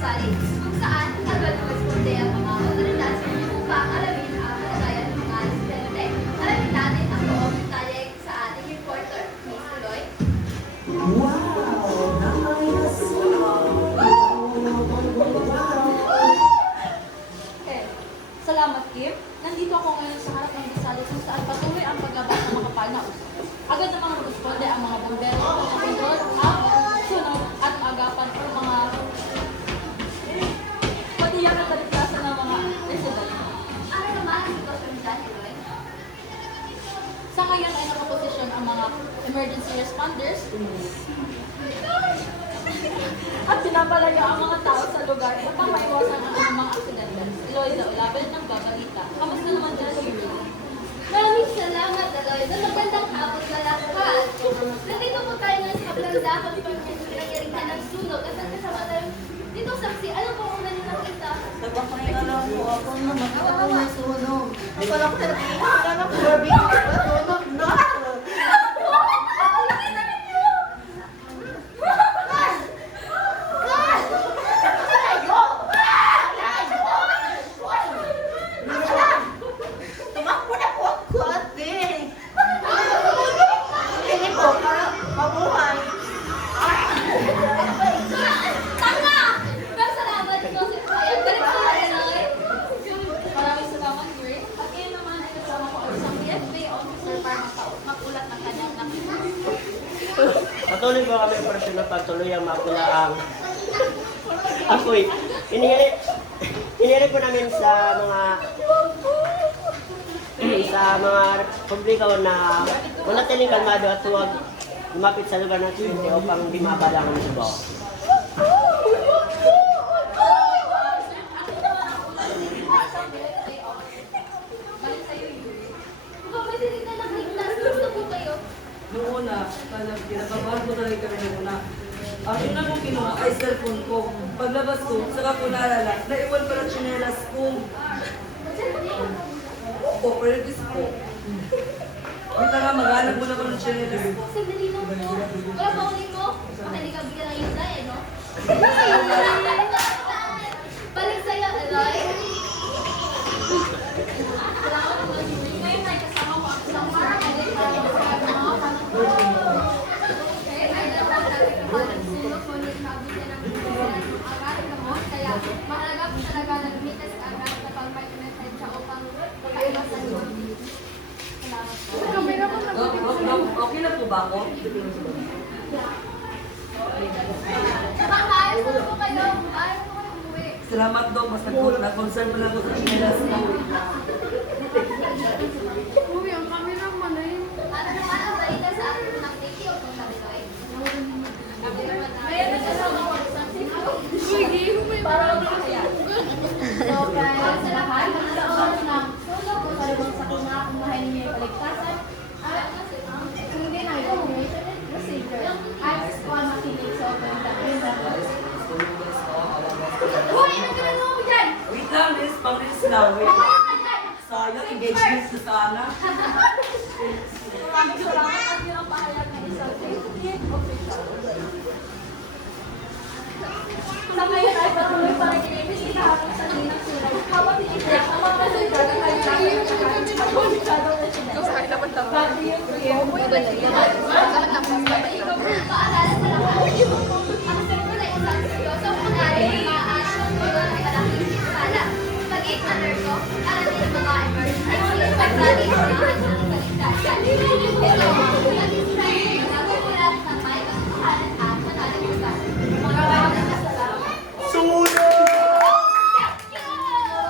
gusali, kung saan agad responde ang mga otoridad upang alamin ang kalagayan ng mga residente. Alamin natin ang buong detalye sa ating reporter, Miss Tuloy. Okay. Salamat, Kim. Nandito ako ngayon sa harap ng gusali kung saan patuloy ang paglabas ng makapal na uso. Agad namang responde ang mga bombero at mga pindol ang sunog at agapan ang mga patiyak at kaligtasan ng mga residente. Ano naman ang sitwasyon dyan, Tuloy? Sa ngayon ay nakaposisyon ang mga emergency responders at pinapalaya ang mga tao sa lugar upang maiwasan ang anumang aksidente. Eloisa Olabel ng Babalita. Kamusta naman dyan sa iyo? Maraming salamat, Aloy. Magandang hapon na lahat. Nandito po tayo ngayon sa plandahan pinangyarihan ng sunog at kasama tayo dito saksi. Ano po ang unang nakita? Nagpapahinga lang po ako na makita ko may sunog. Wala ko nag-iingat ng barbecue. Sunog na! Tumakbo na po ako, ate. Hindi po, para mabuhay. Tanga! Pero salamat, ikaw si Kuya. Galing ka na, Aloy. Maraming salamat, Gray. At ngayon naman ay kasama ko ang isang PFA officer para makulat ng kanyang nakita. Patuloy po kami operasyon na patuloy ang makula ang apoy. Iniri po namin sa mga publiko na manatiling kalmado at huwag lumapit sa lugar ng aksidente upang di mabala ang subo. Balik sa'yo, Yuri. Ikaw may dinig na nakligtas. Gusto po kayo? Noong una, kinakabahan ko talaga kami noong una. Ang una kong kinuha ay cellphone ko. Paglabas ko, saka ko naalala, naiwan pala tsinelas ko. Oo, prelis ko. Kita nga, maghanap muna ko ng tsinelas ko. Sandali lang po. Wala pa ulit mo. Baka hindi ka bigyan ng isda, eh, no? Balik sa'yo, Aloy. Salamat naman, Yuri. Ngayon ay kasama ko ang isang paramedic para masasabi ng mga panahon. Okay, ay dapat natin kapag nagsulog, ngunit mabigyan ng pagkasalan ng agad gamot. Kaya mahalaga po talaga na lumitas ka agad na pagpapinasensya upang makaiwasan mo. Salamat po. Okay na po ba ako? Nakakaayos na po kayo. Ayos po kayo umuwi. Salamat daw, mas nag-concern mo lang ako sa tsinelas ko. Uy, ang kami naman eh. Ano naman ang balita sa akin ng tiki o kung sabi ko eh? Kaya nagkasama ko sa Para lang makakaya. So guys, sa lahat ng oras ng sunog kung salubong sa kumakumahay ninyo yung kaligtasan at sundin ang evacuation procedure at squad makinig sa operenda. Hoy! Anong ginagawa mo dyan? Wait lang, Liz. Pang-Liz lang. Wait. Sayang, engagement na sana. Maraming salamat at yun ang pahayag ng isang safety official. Sa ngayon ay patuloy pa rin inimbestigahan ang sanhi ng sunog habang tiniyak ang mga passenger at kailangan ng masyadong residente. Grabe yung Kim. Paalala